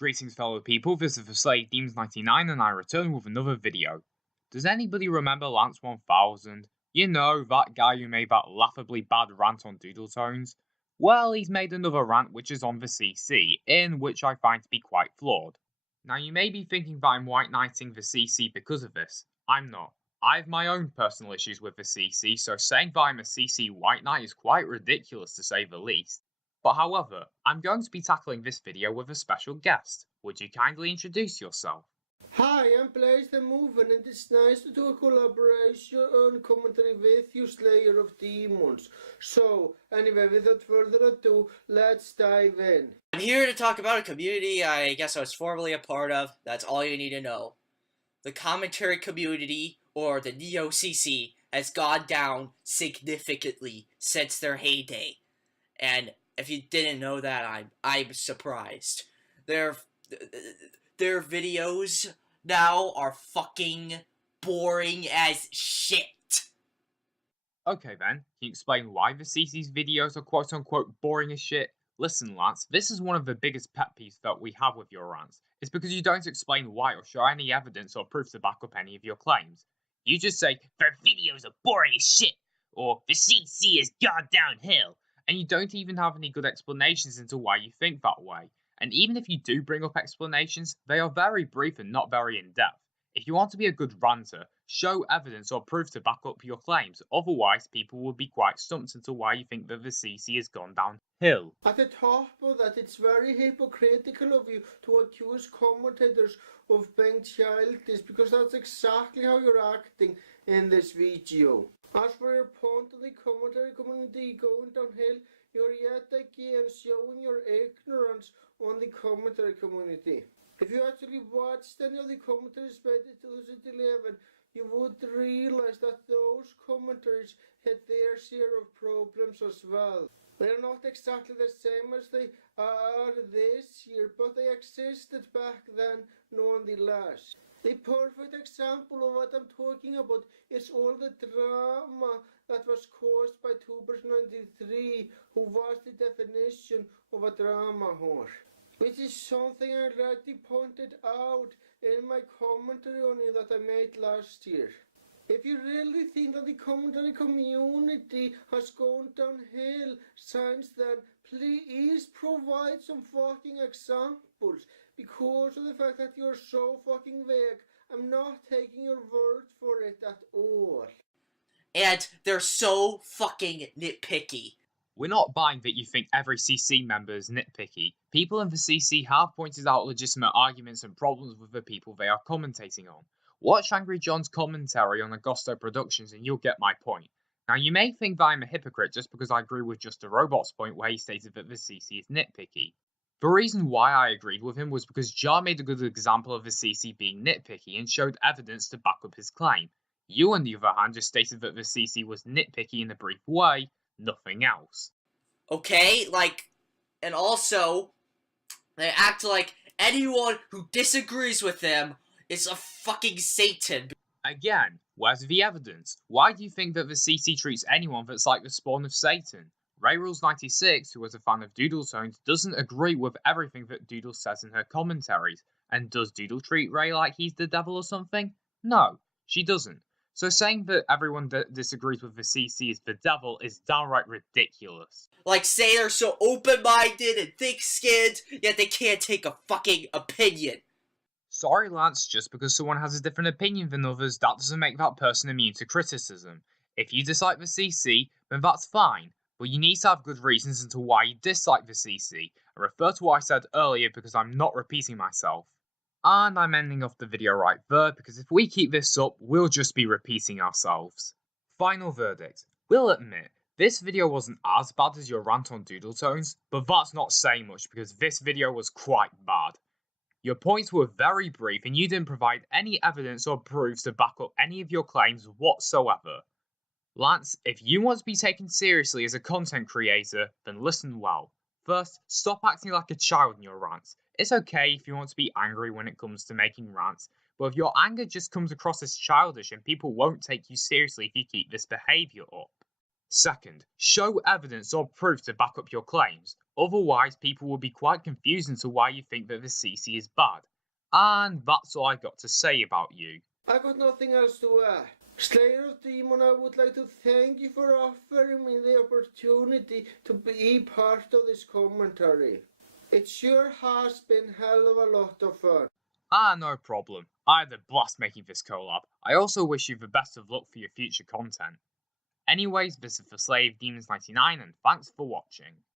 Greetings fellow people, this is the Slave Demons99 and I return with another video. Does anybody remember Lance 1000? You know, that guy who made that laughably bad rant on Doodle Tones? Well, he's made another rant which is on the CC, in which I find to be quite flawed. Now you may be thinking that I'm white knighting the CC because of this. I'm not. I have my own personal issues with the CC, so saying that I'm a CC white knight is quite ridiculous to say the least. But however, I'm going to be tackling this video with a special guest. Would you kindly introduce yourself? Hi, I'm Blaze the Mover, and it's nice to do a collaboration on commentary with you, Slayer of Demons. So, anyway, without further ado, let's dive in. I'm here to talk about a community I guess I was formerly a part of. That's all you need to know. The commentary community, or the Neo-CC, has gone down significantly since their heyday. And if you didn't know that, I'm surprised. Their videos now are fucking boring as shit. Okay then, can you explain why the CC's videos are quote unquote boring as shit? Listen Lance, this is one of the biggest pet peeves that we have with your rants. It's because you don't explain why or show any evidence or proof to back up any of your claims. You just say, their videos are boring as shit, or the CC has gone downhill. And you don't even have any good explanations into why you think that way. And even if you do bring up explanations, they are very brief and not very in-depth. If you want to be a good ranter, show evidence or proof to back up your claims, otherwise people will be quite stumped into why you think that the CC has gone downhill. At the top of that, it's very hypocritical of you to accuse commentators of being childish, because that's exactly how you're acting in this video. As for your point on the commentary community going downhill, you're yet again showing your ignorance on the commentary community. If you actually watched any of the commentaries by 2011, you would realize that those commentaries had their share of problems as well. They're not exactly the same as they are this year, but they existed back then nonetheless. The perfect example of what I'm talking about is all the drama that was caused by Demons99, who was the definition of a drama whore. Which is something I already pointed out in my commentary on it that I made last year. If you really think that the commentary community has gone downhill since then, please provide some fucking examples. Because of the fact that you're so fucking vague, I'm not taking your word for it at all. And they're so fucking nitpicky. We're not buying that you think every CC member is nitpicky. People in the CC have pointed out legitimate arguments and problems with the people they are commentating on. Watch Angry John's commentary on Agosto Productions and you'll get my point. Now you may think that I'm a hypocrite just because I agree with Just a Robot's point where he stated that the CC is nitpicky. The reason why I agreed with him was because Jar made a good example of the CC being nitpicky and showed evidence to back up his claim. You on the other hand just stated that the CC was nitpicky in a brief way, nothing else. Okay, and also, they act like anyone who disagrees with them is a fucking Satan. Again, where's the evidence? Why do you think that the CC treats anyone that's like the spawn of Satan? RayRules96, who was a fan of Doodle Tones, doesn't agree with everything that Doodle says in her commentaries. And does Doodle treat Ray like he's the devil or something? No, she doesn't. So saying that everyone that disagrees with the CC is the devil is downright ridiculous. Like, say they're so open-minded and thick-skinned, yet they can't take a fucking opinion. Sorry Lance, just because someone has a different opinion than others, that doesn't make that person immune to criticism. If you dislike the CC, then that's fine. But you need to have good reasons into why you dislike the CC, and refer to what I said earlier because I'm not repeating myself. And I'm ending off the video right there, because if we keep this up, we'll just be repeating ourselves. Final verdict. We'll admit, this video wasn't as bad as your rant on Doodle Tones, but that's not saying much because this video was quite bad. Your points were very brief and you didn't provide any evidence or proofs to back up any of your claims whatsoever. Lance, if you want to be taken seriously as a content creator, then listen well. First, stop acting like a child in your rants. It's okay if you want to be angry when it comes to making rants, but if your anger just comes across as childish and people won't take you seriously if you keep this behaviour up. Second, show evidence or proof to back up your claims. Otherwise, people will be quite confused into why you think that the CC is bad. And that's all I got to say about you. I got nothing else to add. Slayer of Demon, I would like to thank you for offering me the opportunity to be part of this commentary. It sure has been hell of a lot of fun. No problem. I had a blast making this collab. I also wish you the best of luck for your future content. Anyways, this is for Slave Demons99 and thanks for watching.